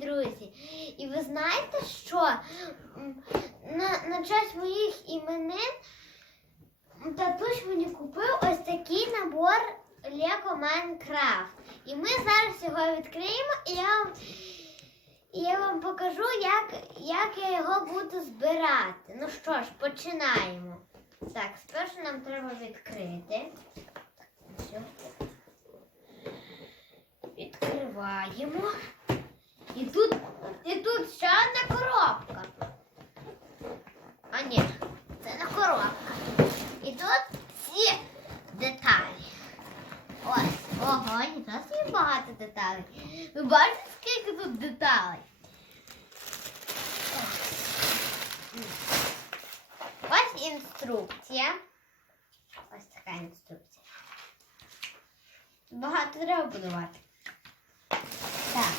друзі. І ви знаєте що? На, на честь моїх іменин татусь мені купив ось такий набор Lego Minecraft. І ми зараз його відкриємо, і я вам, і я вам покажу, як, як я його буду збирати. Ну що ж, починаємо. Так, спершу нам треба відкрити. Все. Відкриваємо. І тут, і тут ще одна коробка. А ні, це не коробка. І тут ці деталі. Ось, ого, нічого собі багато деталей. Ви бачите, скільки тут деталей? Ось інструкція. Ось така інструкція. Багато треба будувати. Так.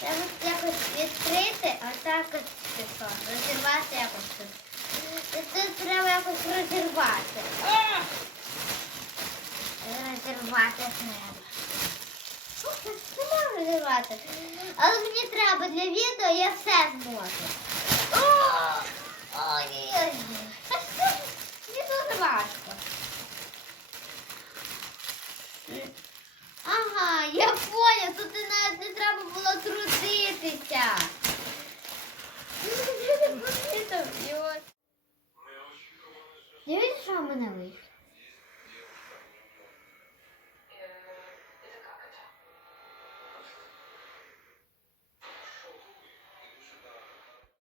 Треба якось відкрити, а так ось що, розірвати якось тут. І Тут треба якось розірвати. Розірвати треба. Не можу розірвати. Але мені треба для відео, я все зможу. Ой-ой-ой. Мені дуже важко. Ага, я поняла, тут навіть не треба було трудитися. Я не помітив його. Дивіться, що в мене вийшло.